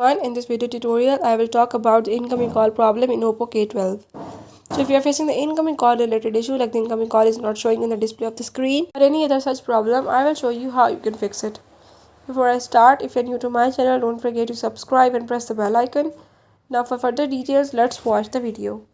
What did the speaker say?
In this video tutorial, I will talk about the incoming call problem in Oppo K12. So if you are facing the incoming call related issue like the incoming call is not showing in the display of the screen or any other such problem, I will show you how you can fix it. Before I start, if you are new to my channel, don't forget to subscribe and press the bell icon. Now for further details, let's watch the video.